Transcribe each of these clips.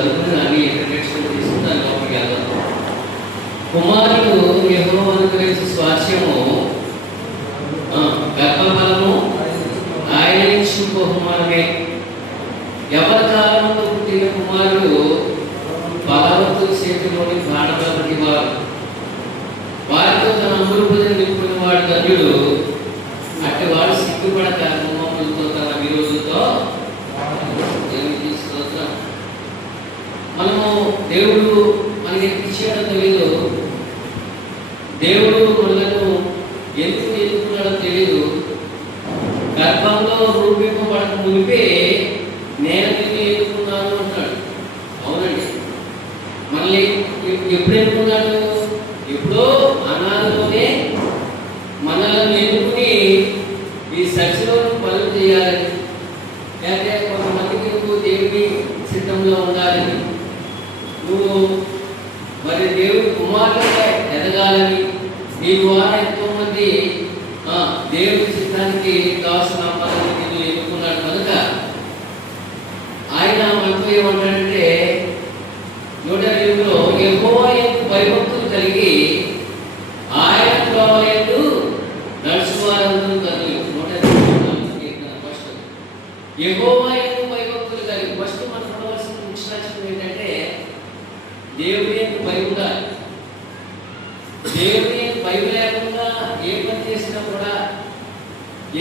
చదువుకుని అన్ని ఇంటర్నెట్స్లో తీసుకుని దాని లోపలికి వెళ్దాం. కుమారుడు యెహోవా అనుగ్రహించే స్వాస్యము గర్భఫలము ఆయన ఇచ్చు బహుమానమే. ఎవరి కాలంలో పుట్టిన కుమారుడు బలవంతుల చేతిలోని బాణబలి వారు, వారితో తన అమృత భుజం నింపుకున్న వాడు ధన్యుడు. అట్టి వాడు సిగ్గుపడక మమ్మల్తో తన విరోధులతో స్తోత్రం. మనము దేవుడు మనకి ఇచ్చాడో తెలియదు, దేవుడు మనలను ఎందుకు ఎన్నుకున్నాడో తెలియదు. గర్భంలో రూపింపబడక మునిపే నేను నిన్ను ఎన్నుకున్నాను అంటాడు. అవునండి, మనల్ని ఎప్పుడు ఎన్నుకున్నాడు? ఎప్పుడో అనాథలోనే మనల్ని ఎన్నుకుని ఈ సర్చిలో పనులు చేయాలని, లేకపోతే కొంతమందికి నువ్వు దేవుడి సిద్ధంలో ఉండాలని, నువ్వు మరి దేవుడి కుమారులుగా ఎదగాలని, నీ ద్వారా ఎంతో మంది దేవుడి చిత్తానికి కావాల్సిన అమ్మాయిని నేను ఎన్నుకున్నాడు కనుక ఆయన మనతో ఏమంటాడంటే 108లో యెహోవా యందు భయభక్తులు కలిగి ఆయన త్రోవ యందు నడుచువారందరూ ధన్యులు. 108 యెహోవా యందు భయభక్తులు కలిగి. ఫస్ట్ మనం ఉండవలసిన ముఖ్య లక్షణం ఏంటంటే దేవుని యందు భయం ఉండాలి. దేవుని భయం లేకుండా ఏ పని చేసినా కూడా,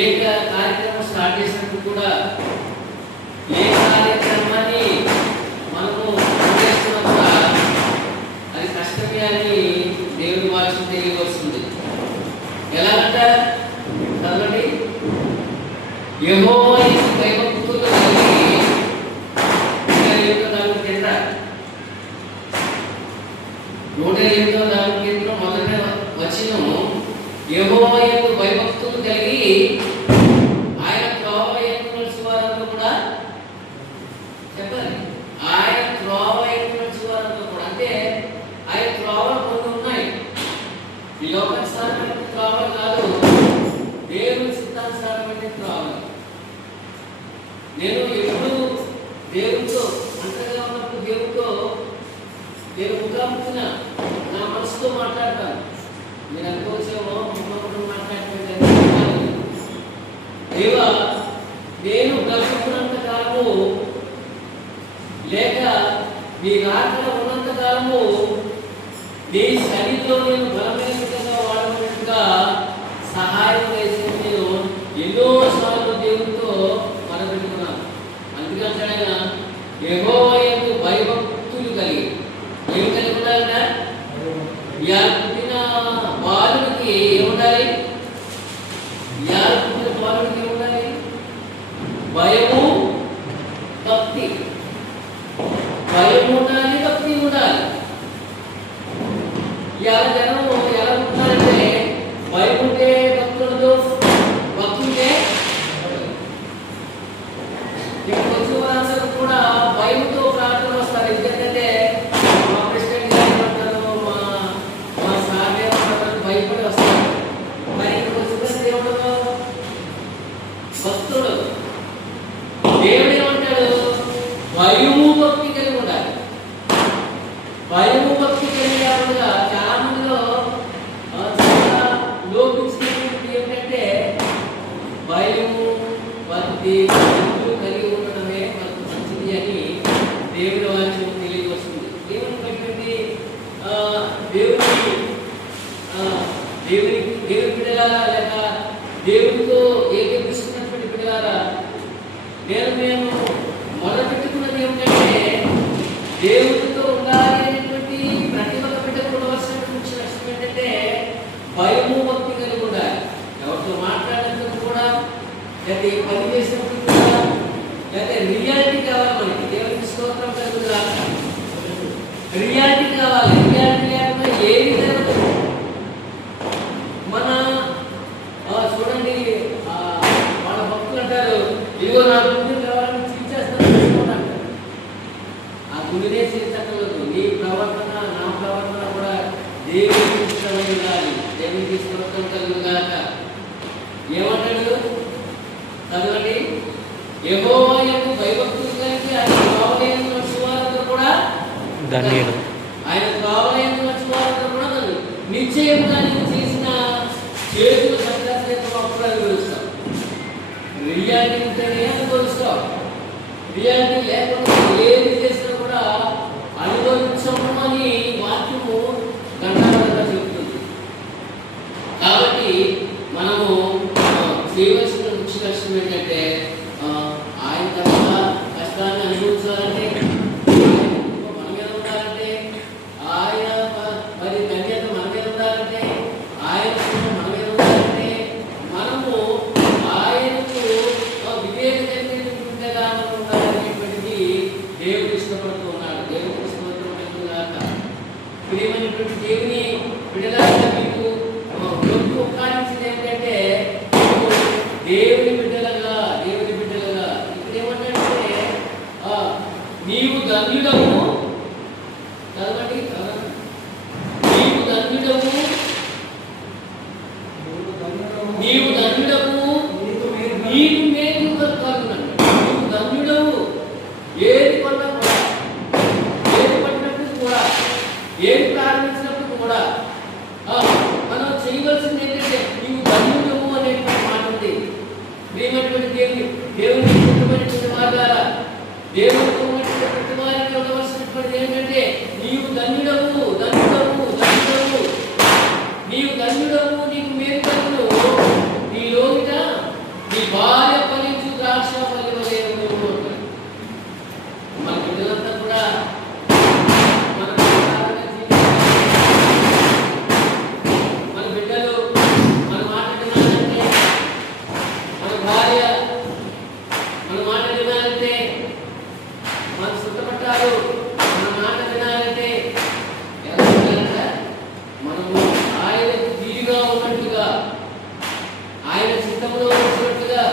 ఏ కార్యక్రమం స్టార్ట్ చేసినప్పుడు కూడా, ఏ కార్యక్రమాన్ని మనము చేస్తున్నా కూడా అది కష్టమే అని దేవుని వాక్యం తెలియవలసింది. ఎలాగంట చదవండి. యెహోవా యందు భయభక్తులు కలిగి కింద 108 మొదట వచనము, యెహోవా యందు భయభక్తులు కలిగి ఆయన త్రోవ యందు నడుచువారందరూ కూడా చెప్పాలి. ఆయన త్రోవ యందు నడుచువారందరూ కూడా అంటే ఆయన త్రోవలు కొన్ని ఉన్నాయి. ఈ లోకానుసారమైన త్రోవలు కాదు, దేవుని సిద్ధానుసారమైన త్రోవలు. నేను ఎప్పుడు దేవుడితో అంతగా ఉన్నప్పుడు దేవుడితో నేను ముఖాముఖిన నా మనసుతో మాట్లాడతాను. మీరు అనుకోవచ్చేమో ముఖాముఖం మాట్లాడుతుంటే దేవా, నేను బ్రతుకున్నంత కాలము లేక మీ రాకడ ఉన్నంత కాలము నీ సన్నిధిలో నేను బలమైన విధంగా వాడబడినట్టుగా సహాయం చేసి నేను ఎన్నోసార్లు దేవుడితో మొదలుపెట్టుకున్నాను. అందుకంటే యెహోవా యందు భయభక్తులు కలిగి ఏం కలిగి ఉండాలట? పుట్టిన బాలుడికి ఏముండాలి? పుట్టిన బాలుడికి ఏముండాలి? భయము, భక్తి. భయం ఉండాలి, భక్తి ఉండాలి. జనం ఎలా ఉంటారంటే భయం ఉంటే భక్తులతో, భక్తి ఉంటే ఇప్పుడు వచ్చిన వారందరూ కూడా భయంతో ప్రార్థన వస్తారు. ఎందుకంటే మా ప్రెసిడెంట్ గారు ఏమంటారు, మా సార్ ఏమంటారు, భయపడి వస్తారు. మరి ఇక్కడ వచ్చిన దేవుడు భక్తుడు. దేవుడు ఏమంటాడు? భయము భక్తి కలిగి ఉండాలి. భయము భక్తి కలిగి కాకుండా చాలా మందిలో లోపించినటువంటి ఏంటంటే భయము భక్తి కలిగి ఉండడమే మనకు మంచిది అని దేవుడి వాక్యం తెలియవస్తుంది. దేవుని బట్టి దేవుని బిడ్డలారా లేక దేవుడితో ఏకీపిస్తున్నటువంటి బిడ్డలారా, నేను మొదలుపెట్టుకున్నది ఏమిటంటే దేవుడితో ఉండాలి అనేటువంటి ప్రతి ఒక్క బిడ్డకు ఉండవలసినటువంటి ముఖ్య లక్ష్యం ఏంటంటే భయము భక్తి కలిగి ఉండాలి. ఎవరితో మాట్లాడేందుకు కూడా, లేకపోతే పని చేసినప్పుడు కూడా, లేకపోతే రియాలిటీ కావాలి మనకి. దేవునికి స్తోత్రం కలుగుతుందా? రియాలిటీ కావాలి. రియాలిటీ లేకుండా ఏది జరగదు. మన చూడండి, వాళ్ళ భక్తులు అంటారు, ఇదిగో నా గుండె కావాలని తీర్చేస్తాను అంటారు. ఆ గుండెనే తీర్చక్కర్లేదు. నీ ప్రవర్తన, నా ప్రవర్తన కూడా దేవునికి ఇష్టమై ఉండాలి. దేవునికి స్తోత్రం కలుగుగాక. ఏమంటాడు చదవండి. యెహోవా యందు భయభక్తులు కలిగి ఆయన త్రోవ యందు నడుచువారందరూ కూడా ధన్యులు. ఆయన కావాలని వచ్చి వాళ్ళందరూ కూడా నిశ్చయంగా నువ్వు చేసిన చేతులు సంఖ్యాసేతం అప్పుడు అనుభవిస్తాం. రియాలిటీ ఉంటేనే అనుభవిస్తాం. రియాలిటీ లేకుండా ఏది చేసినా కూడా అనుభవించము అని వాక్యము గంటగా చెబుతుంది. కాబట్టి మనము చేయవలసిన ముఖ్య కష్టం ఏంటంటే ఆయన కష్టాన్ని అనుభవించాలంటే, మన మీద ఉండాలంటే, ఆయన మరి ధన్యత మన మీద ఉండాలంటే, ఆయన మన మీద ఉండాలంటే మనము ఆయనకు వివేక చెందినట్టుగా ఉండాలనేటువంటిది దేవుడు ఇష్టపడుతూ ఉన్నాడు. దేవుడు ఇష్టపడుతున్నట్టుగా ప్రియమైనటువంటి దేవుని బిడ్డలాగా మీకు గొప్ప ఉపకారించింది ఏంటంటే దేవుని బిడ్డలుగా ఇక్కడ ఏమంటే నీవు ధన్యుడము, చదవండి, నీవు ధన్యుడము, నీవు ధన్యుడము, నీకు మేలు కలుగునండి. నీవు ధన్యుడవు. ఏది కొన్నా కూడా, ఏది పట్టినప్పుడు కూడా, ఏది ప్రారంభించినప్పుడు కూడా మనం చేయవలసింది ఏంటంటే నీవు ధన్యుడము అనేటువంటి మాట ఉంది. ప్రియమైనటువంటి దేవుని కుటుంబమైనటువంటి మార్గాల దేవుడితో ప్రతి వారికి ఉండవలసినటువంటి ఏంటంటే నీవు ధన్యుడవు, ధన్యుడవు, ధన్యుడవు, నీవు ధన్యుడవు, నీకు మేలు కలుగును, నీ లోగిట నీ భార్య ఫలించు ద్రాక్ష ఫలి వలె ఉండును. మన బిడ్డలంతా కూడా మన బిడ్డలు మన మాట వినాలంటే, మన భార్య మన మాట వినాలంటే, మన చుట్టపట్టాలు మన మాట వినాలంటే ఎలా వినాలంట? మనము ఆయనకు తీరుగా ఉన్నట్టుగా, ఆయన చిత్తంలో వచ్చినట్టుగా.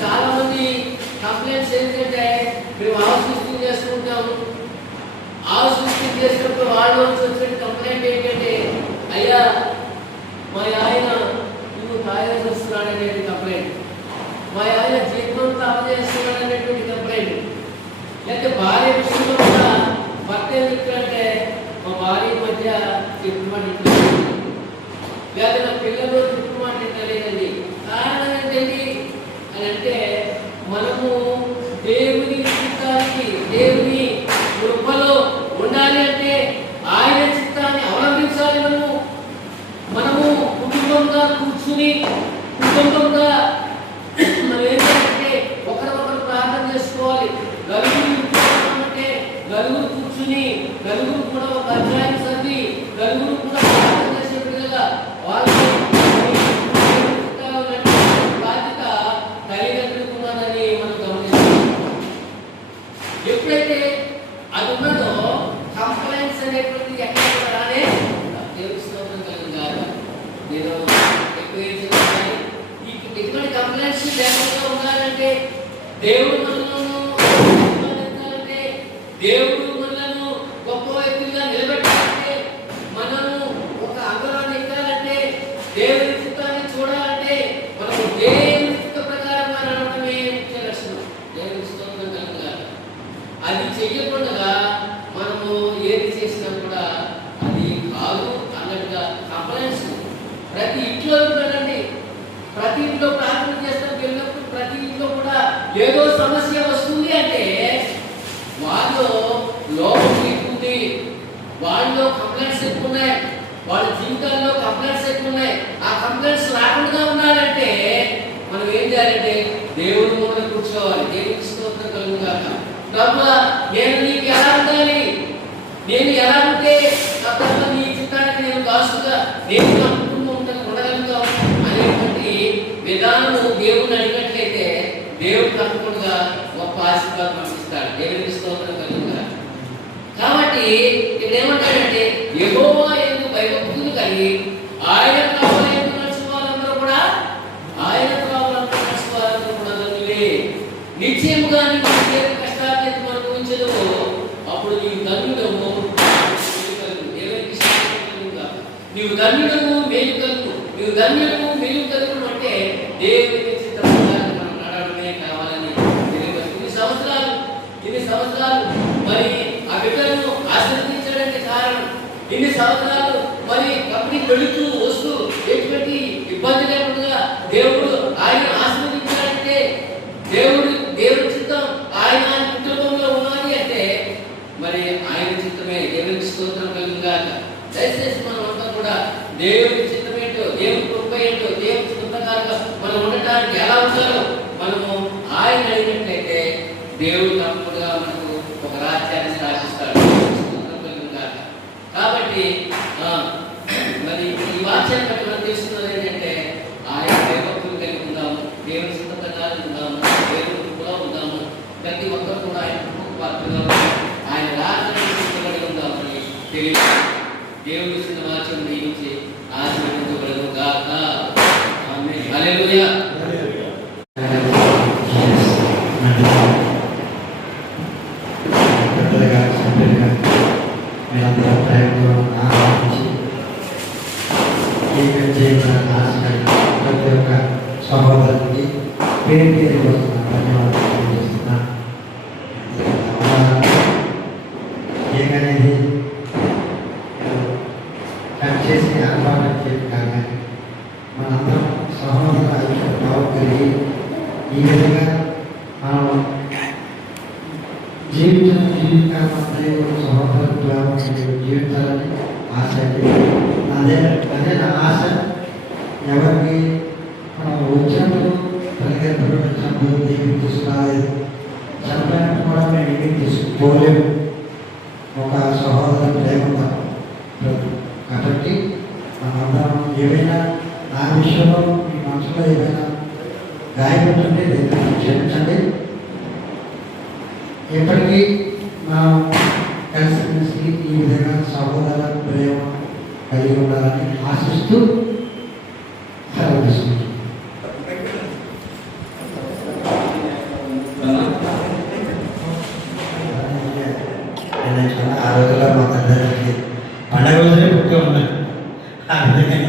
చాలా మంది కంప్లైంట్స్ ఏంటంటే మేము ఆశిస్తూ చేసుకుంటాము. ఆశిస్తూ చేసినప్పుడు వాళ్ళు వచ్చిన కంప్లైంట్ ఏంటంటే అయ్యా మా ఆయన నువ్వు తాయాల్సి వస్తున్నాడు అనేది కంప్లైంట్, మా ఆయన జీవితంతో అమలు అనేటువంటి కంప్లైంట్. లేకపోతే భార్య విషయంలో కూడా భర్త ఎందుకంటే మా భార్య మధ్య తిప్పుమాట లేదా నా పిల్లలు తిప్పుమాట తెలియదండి. కారణం ఏంటండి అని అంటే మనము దేవుని చిత్తానికి, దేవుని కృపలో ఉండాలి అంటే ఆయన చిత్తాన్ని అవలంబించాలి. మనము కుటుంబంగా కూర్చుని కుటుంబంగా మనం ఏంటంటే ఒకరికొకరు ప్రార్థన చేసుకోవాలి. నలుగురు కూర్చుని నలుగురు కూడా ఒక అధ్యాయం చదివి నలుగురు కూడా ప్రార్థన చేసే విధంగా వాళ్ళ బాధ్యత తల్లిదండ్రులకు ఉన్నదని మనం గమనిస్తాం. ఎప్పుడైతే అది ఉన్నదో కంప్లైంట్స్ అనేటువంటిది ఎక్కడ రానే తెలుసుకోవడం కలిగారు. నేను ఎక్కువ ఎటువంటి కంప్లైంట్స్ లేకుండా ఉండాలంటే దేవుడు దేవుడు మనలను గొప్ప వ్యక్తులుగా నిలబెట్టాలంటే, మనము ఒక అంగరాన్ని ఎక్కాలంటే, దేవుని చిత్తాన్ని చూడాలంటే మనము దేవుని చిత్త ప్రకారంగా నడవడమే ముఖ్య లక్షణం. దేవుని స్తోత్రం కలుగుగాక. అది చెయ్యకుండా మనము ఏది చేసినా కూడా అది కాదు అన్నట్టుగా కంప్లైంట్స్ ప్రతి ఇంట్లో ఉండాలండి. ప్రతి ఇంట్లో ప్రార్థన చేస్తాం వెళ్ళినప్పుడు ప్రతి ఇంట్లో కూడా ఏదో సమస్య వస్తుంది అంటే వాళ్ళు లోపం ఎక్కుంది, వాళ్ళలో కంప్లైంట్స్ ఎక్కువ ఉన్నాయి, వాళ్ళ జీవితాల్లో కంప్లైంట్స్ ఎక్కువ ఉన్నాయి. ఆ కంప్లైంట్స్ రాకుండా ఉండాలంటే మనం ఏం చేయాలంటే దేవుని ముందు కూర్చోవాలి. దేవునికి స్తోత్రం కలుగుగాక. ప్రభువా నేను నీకు ఎలా ఉండాలి, నేను ఎలా ఉంటే తప్పకుండా నీ చిత్తానికి నేను దాసుగా నేను నా కుటుంబం ఉండగలుగుతాం అనేటువంటి విధానము దేవుని అడిగినట్లయితే దేవుడు తప్పకుండా గొప్ప ఆశీర్వాదం పంపిస్తాడు. దేవునికి స్తోత్రం కలుగుగాక. కాబట్టి ఇక్కడ ఏమంటాడంటే యెహోవా యందు భయభక్తులు కలిగి ఆయన త్రోవలో నడిచే వాళ్ళందరూ కూడా, ఆయన త్రోవలో నడిచే వాళ్ళందరూ కూడా ధన్యులే. నిశ్చయముగా నీవు కష్టాన్ని అనుభవించదు, అప్పుడు నీవు ధన్యుడవు, దేవునికి స్తోత్రం కలుగుగాక. నీవు ధన్యుడవు, మేలు కలుగు, నీవు ధన్యుడవు, మేలు కలుగు అంటే దేవునికి చిత్తప్రకారం మనం నడవడమే కావాలని. ఇన్ని సంవత్సరాలు మరి ఆ బిడ్డలను ఇన్ని సంవత్సరాలు మరి కంపెనీకి వెళుతూ వస్తూ ఎటువంటి ఇబ్బంది లేకుండా దేవుడు ఆయన ఆశీర్వదించాడంటే దేవుడి చిత్తం ఆయన కుటుంబంలో ఉన్నది అంటే మరి ఆయన చిత్తమే. దేవునికి స్తోత్రం కలుగుగాక. దయచేసి మనం అంతా కూడా దేవుడి చిత్తం ఏంటో, దేవుడి కృప ఏంటో, దేవుడి చిత్త ప్రకారంగా మనం ఉండటానికి ఎలా ఉంటారో మనము ఆయన అడిగినట్లయితే దేవుడు తప్పకుండా మనకు ఒక రాజ్యాన్ని స్థాపిస్తాడు. కాబట్టి మరి ఈ వాక్యాన్ని బట్టి మనం తెలుస్తున్నది ఏంటంటే ఆయన భయభక్తులు కలిగి ఉందాము, దేవుని చిత్త ప్రకారం ఉందాము, దేవుని కృపలో ఉందాము, ప్రతి ఒక్కరు కూడా ఆయన పాత్రగా ఆయన రాజ్యాన్ని ఉందామని తెలియదు. దేవుడు ఇచ్చిన వాక్యం నియమించి ఆశీర్వదించబడదు గాక. ఆమేన్. హల్లెలూయా. ప్రతి ఒక్క సహోదరునికి పేరు పేరు ధన్యవాదాలు తెలియజేస్తున్నాను. ఏమనేది కట్ చేసి అనుభవం చెప్పి కానీ మనందరం సహోదరుల ఐక్య భావం కలిగి ఈ విధంగా మనం జీవితాంతం సహోదరుల జీవితాలని ఆశ. అదే నా ఆశ. ఎవరికి మనం వచ్చినప్పుడు తల్లిదండ్రులు వచ్చినప్పుడు ఏమి తీసుకురాలేదు, చనిపోయినప్పుడు కూడా మేము ఏమి తీసుకోలేము. ఒక సహోదరు లేకుండా కాబట్టి మనందరం ఏవైనా నా విషయంలో మీ మనసులో ఏదైనా గాయపడుతుంటే క్షమించండి. ఎప్పటికీ మనం కలిసి ఈ విధంగా సహోదర ప్రేమ కలిగి ఉండాలని ఆశిస్తూ సెలవు తీసుకుంటాం. ఆ రోజుల్లో మా తండ్రికి పండగ రోజునే పుట్టి ఉన్నాయి. ఆ విధంగా